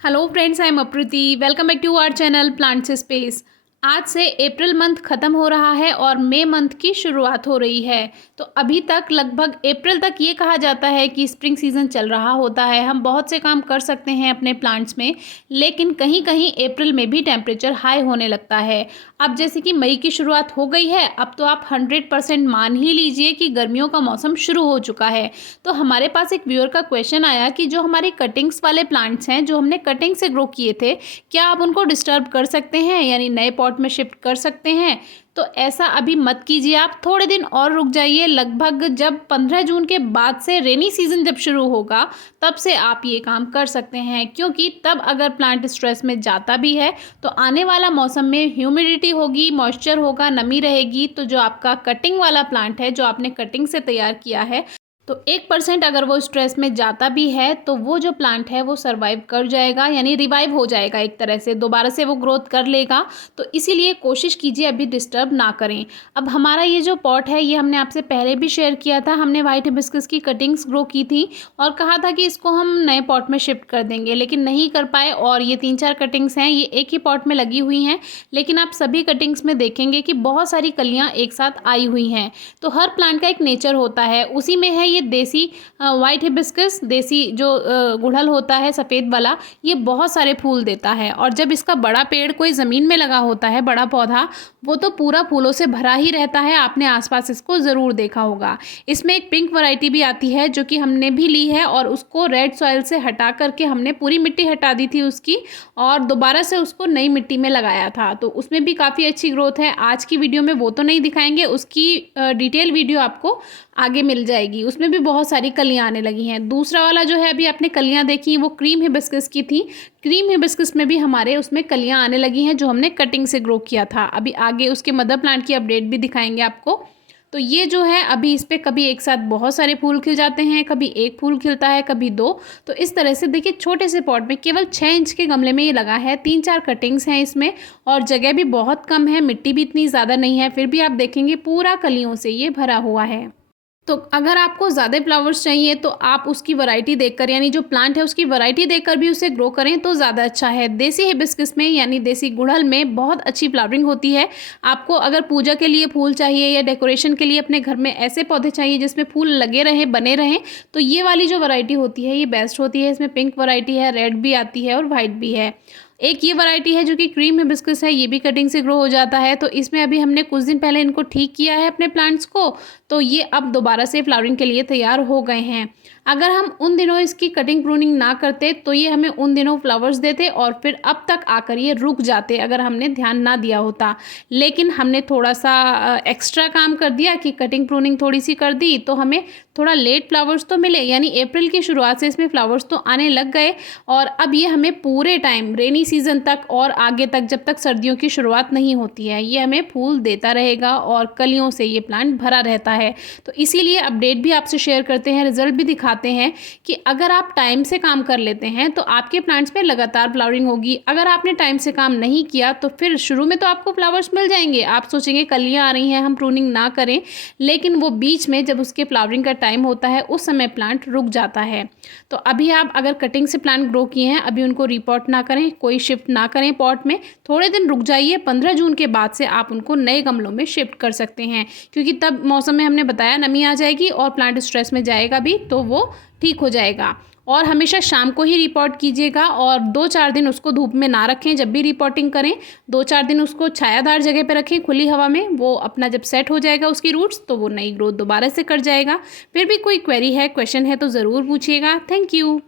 Hello friends, I am Apriti. Welcome back to our channel plants space. आज से April month ख़त्म हो रहा है और मई मंथ की शुरुआत हो रही है। तो अभी तक लगभग अप्रैल तक ये कहा जाता है कि स्प्रिंग सीज़न चल रहा होता है। हम बहुत से काम कर सकते हैं अपने प्लांट्स में, लेकिन कहीं कहीं अप्रैल में भी टेम्परेचर हाई होने लगता है। अब जैसे कि मई की शुरुआत हो गई है, अब तो आप 100% मान ही लीजिए कि गर्मियों का मौसम शुरू हो चुका है। तो हमारे पास एक व्यूअर का क्वेश्चन आया कि जो हमारे कटिंग्स वाले प्लांट्स हैं, जो हमने कटिंग से ग्रो किए थे, क्या आप उनको डिस्टर्ब कर सकते हैं, यानी नए पॉट में शिफ्ट कर सकते हैं? तो ऐसा अभी मत कीजिए, आप थोड़े दिन और रुक जाइए। लगभग जब 15 जून के बाद से रेनी सीजन जब शुरू होगा, तब से आप ये काम कर सकते हैं, क्योंकि तब अगर प्लांट स्ट्रेस में जाता भी है तो आने वाला मौसम में ह्यूमिडिटी होगी, मॉइस्चर होगा, नमी रहेगी। तो जो आपका कटिंग वाला प्लांट है, जो आपने कटिंग से तैयार किया है, तो 1% अगर वो स्ट्रेस में जाता भी है तो वो जो प्लांट है वो सरवाइव कर जाएगा, यानी रिवाइव हो जाएगा, एक तरह से दोबारा से वो ग्रोथ कर लेगा। तो इसीलिए कोशिश कीजिए अभी डिस्टर्ब ना करें। अब हमारा ये जो पॉट है, ये हमने आपसे पहले भी शेयर किया था। हमने वाइट हिबिस्कस की कटिंग्स ग्रो की थी और कहा था कि इसको हम नए पॉट में शिफ्ट कर देंगे, लेकिन नहीं कर पाए। और ये 3-4 कटिंग्स हैं, ये एक ही पॉट में लगी हुई हैं, लेकिन आप सभी कटिंग्स में देखेंगे कि बहुत सारी कलियाँ एक साथ आई हुई हैं। तो हर प्लांट का एक नेचर होता है, उसी में है ये देसी वाइट हिबिस्कस। देसी जो गुड़हल होता है सफ़ेद वाला, ये बहुत सारे फूल देता है। और जब इसका बड़ा पेड़ कोई ज़मीन में लगा होता है, बड़ा पौधा, वो तो पूरा फूलों से भरा ही रहता है। आपने आसपास इसको ज़रूर देखा होगा। इसमें एक पिंक वैरायटी भी आती है, जो कि हमने भी ली है, और उसको रेड सॉइल से हटा करके हमने पूरी मिट्टी हटा दी थी उसकी, और दोबारा से उसको नई मिट्टी में लगाया था। तो उसमें भी काफ़ी अच्छी ग्रोथ है। आज की वीडियो में वो तो नहीं दिखाएंगे, उसकी डिटेल वीडियो आपको आगे मिल जाएगी। उसमें भी बहुत सारी कलियाँ आने लगी हैं। दूसरा वाला जो है, अभी आपने कलियाँ देखी, वो क्रीम हिबिस्कस की थी। क्रीम हिबिस्कस में भी हमारे उसमें कलियाँ आने लगी हैं, जो हमने कटिंग से ग्रो किया था। अभी आगे उसके मदर प्लांट की अपडेट भी दिखाएंगे आपको। तो ये जो है, अभी इस पे कभी एक साथ बहुत सारे फूल खिल जाते हैं, कभी एक फूल खिलता है, कभी 2। तो इस तरह से देखिए, छोटे से पॉट में केवल 6 इंच के गमले में ये लगा है। 3-4 कटिंग्स हैं इसमें, और जगह भी बहुत कम है, मिट्टी भी इतनी ज़्यादा नहीं है। फिर भी आप देखेंगे पूरा कलियों से ये भरा हुआ है। तो अगर आपको ज़्यादा फ्लावर्स चाहिए तो आप उसकी वैरायटी देखकर, यानी जो प्लांट है उसकी वैरायटी देखकर भी उसे ग्रो करें तो ज़्यादा अच्छा है। देसी हिबिस्कस में, यानी देसी गुड़हल में, बहुत अच्छी फ्लावरिंग होती है। आपको अगर पूजा के लिए फूल चाहिए या डेकोरेशन के लिए अपने घर में ऐसे पौधे चाहिए जिसमें फूल लगे रहें, बने रहें, तो ये वाली जो वैरायटी होती है ये बेस्ट होती है। इसमें पिंक वैरायटी है, रेड भी आती है और वाइट भी है। एक ये वैरायटी है जो कि क्रीम हिबिस्कस है, ये भी कटिंग से ग्रो हो जाता है। तो इसमें अभी हमने कुछ दिन पहले इनको ठीक किया है अपने प्लांट्स को, तो ये अब दोबारा से फ्लावरिंग के लिए तैयार हो गए हैं। अगर हम उन दिनों इसकी कटिंग प्रूनिंग ना करते तो ये हमें उन दिनों फ्लावर्स देते और फिर अब तक आकर ये रुक जाते, अगर हमने ध्यान ना दिया होता। लेकिन हमने थोड़ा सा एक्स्ट्रा काम कर दिया कि कटिंग प्रूनिंग थोड़ी सी कर दी, तो हमें थोड़ा लेट फ्लावर्स तो मिले, यानी अप्रैल की शुरुआत से इसमें फ्लावर्स तो आने लग गए। और अब ये हमें पूरे टाइम रेनी सीजन तक और आगे तक, जब तक सर्दियों की शुरुआत नहीं होती है, ये हमें फूल देता रहेगा और कलियों से ये प्लांट भरा रहता है। तो इसीलिए अपडेट भी आपसे शेयर करते हैं, रिजल्ट भी दिखाते हैं कि अगर आप टाइम से काम कर लेते हैं तो आपके प्लांट्स में लगातार फ्लावरिंग होगी। अगर आपने टाइम से काम नहीं किया तो फिर शुरू में तो आपको फ्लावर्स मिल जाएंगे, आप सोचेंगे कलियाँ आ रही हैं, हम प्रूनिंग ना करें, लेकिन वो बीच में जब उसके फ्लावरिंग का टाइम होता है उस समय प्लांट रुक जाता है। तो अभी आप अगर कटिंग से प्लांट ग्रो किए हैं, अभी उनको रिपोर्ट ना करें, कोई शिफ्ट ना करें पॉट में, थोड़े दिन रुक जाइए। 15 जून के बाद से आप उनको नए गमलों में शिफ्ट कर सकते हैं, क्योंकि तब मौसम में हमने बताया नमी आ जाएगी और प्लांट स्ट्रेस में जाएगा भी, तो वो ठीक हो जाएगा। और हमेशा शाम को ही रिपोर्ट कीजिएगा, और 2-4 दिन उसको धूप में ना रखें। जब भी रिपोर्टिंग करें 2-4 दिन उसको छायादार जगह पे रखें, खुली हवा में। वो अपना जब सेट हो जाएगा उसकी रूट्स, तो वो नई ग्रोथ दोबारा से कर जाएगा। फिर भी कोई क्वेरी है, क्वेश्चन है, तो ज़रूर पूछिएगा। Thank you.